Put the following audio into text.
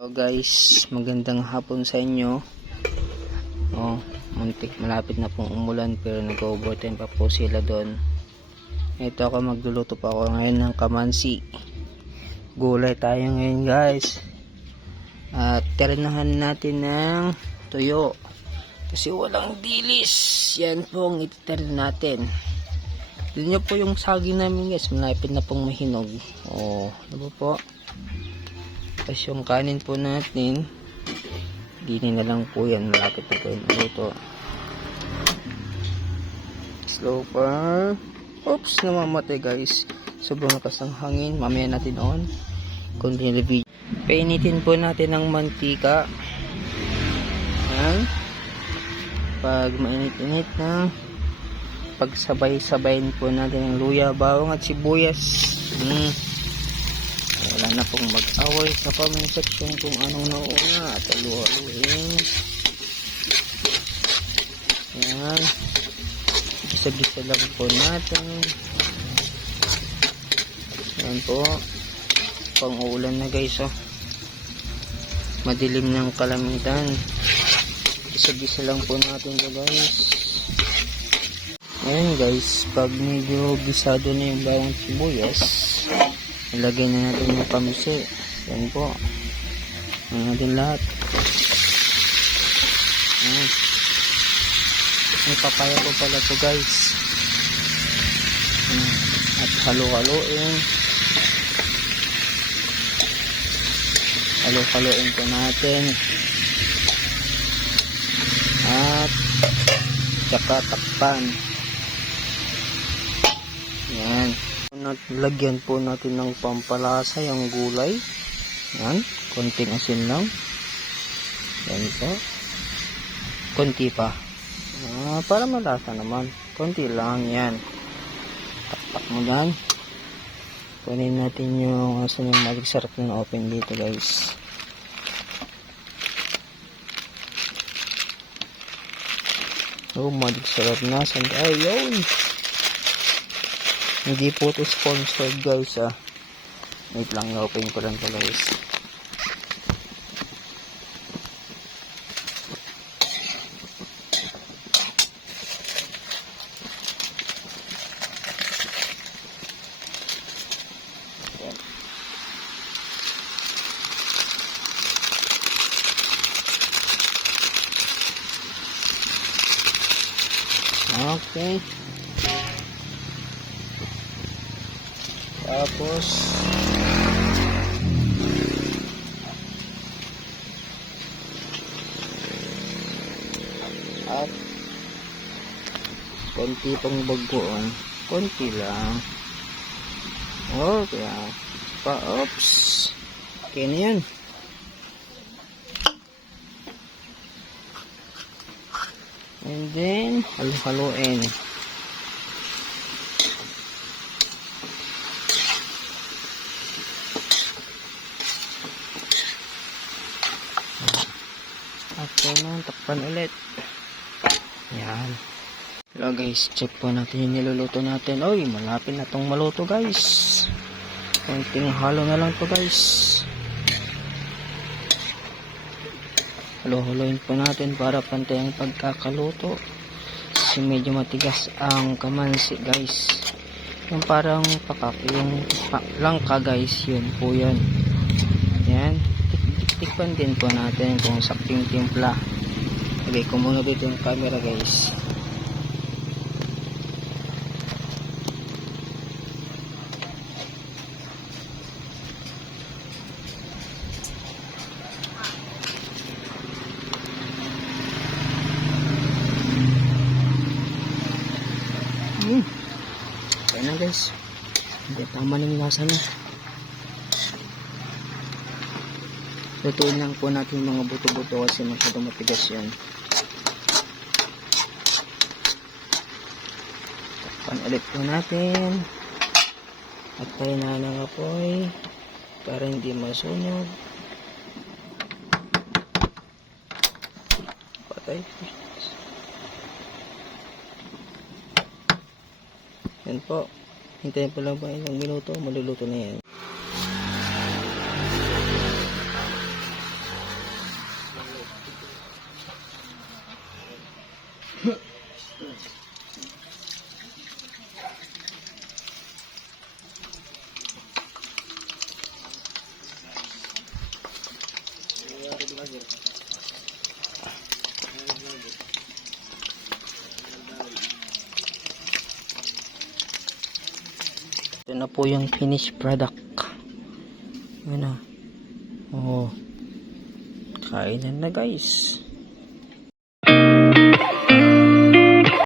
So guys, magandang hapon sa inyo. Malapit na pong umulan pero nag-overtime pa po sila doon. Ito ako, magluluto pa ako ngayon ng kamansi. Gulay tayo ngayon guys. At ternahan natin ng tuyo. Kasi walang dilis. Yan po ang ititin natin. Doon nyo po yung saging namin guys. Malapit na pong mahinog. Diba po? Tapos yung kanin po natin, dini na lang po yan, malapit na po yung luto. Slow pa. Oops, namamatay guys. Sobrang lakas ng hangin. Mamaya natin on. Continue video. Painitin po natin ng mantika. Yan. Pag mainit-init na, pagsabay-sabayin po natin ng luya, bawang at sibuyas. Wala na pong mag-away sa comment section kung anong nauna at alu-aluin. Yan. Gisa-gisa lang po natin. Yan po. Pang-uulan na guys. Madilim ng kalamitan. Gisa-gisa lang po natin ito guys. Ayan guys. Pag medyo gisado na yung bawang sibuyas, ilagay na natin yung pamisi. Yan po. Ayan natin lahat. Ayan. May papaya po pala to guys. Ayan. At halo-haloin. Halo-haloin po natin. At tsaka takpan. Yan. Lagyan po natin ng pampalasa yung gulay. Yan. Konting asin lang. Yan po. Konti pa. Para malasa naman. Konti lang. Yan. Takpak mo lang. Kunin natin yung asin yung magsarap na open dito guys. Magsarap na. Ayun. Hindi po ito sponsored guys. Wait lang, open ko lang ito guys. Okay. Tapos at konti pang bagoong, konti lang. Okay. Oops. Okay na yan. And then halo-haloin. After nun, takpan ulit. Yan. Hello guys, check po natin yung niluluto natin. Oy, malapit na tong maluto guys. Konting halo na lang to guys. Halo-haloin po natin para pantay ang pagkakaluto. Kasi medyo matigas ang kamansi guys. Yung parang pakak, yung langka guys, yun po yan. Yan. Tikpan din po natin kung saking timpla. Lagay ko muna dito yung camera guys. Kaya na guys. Hindi, tama na yung lasa na. Lutuin lang po natin yung mga buto-buto kasi masyadong matigas yan. Takpan ulit po natin. At tayo na ng apoy para hindi masunog. Patay. Yan po. Hintayin po lang ba ilang minuto, maluluto na yan. na po yung finished product. Ano? Oh. Kainan na guys.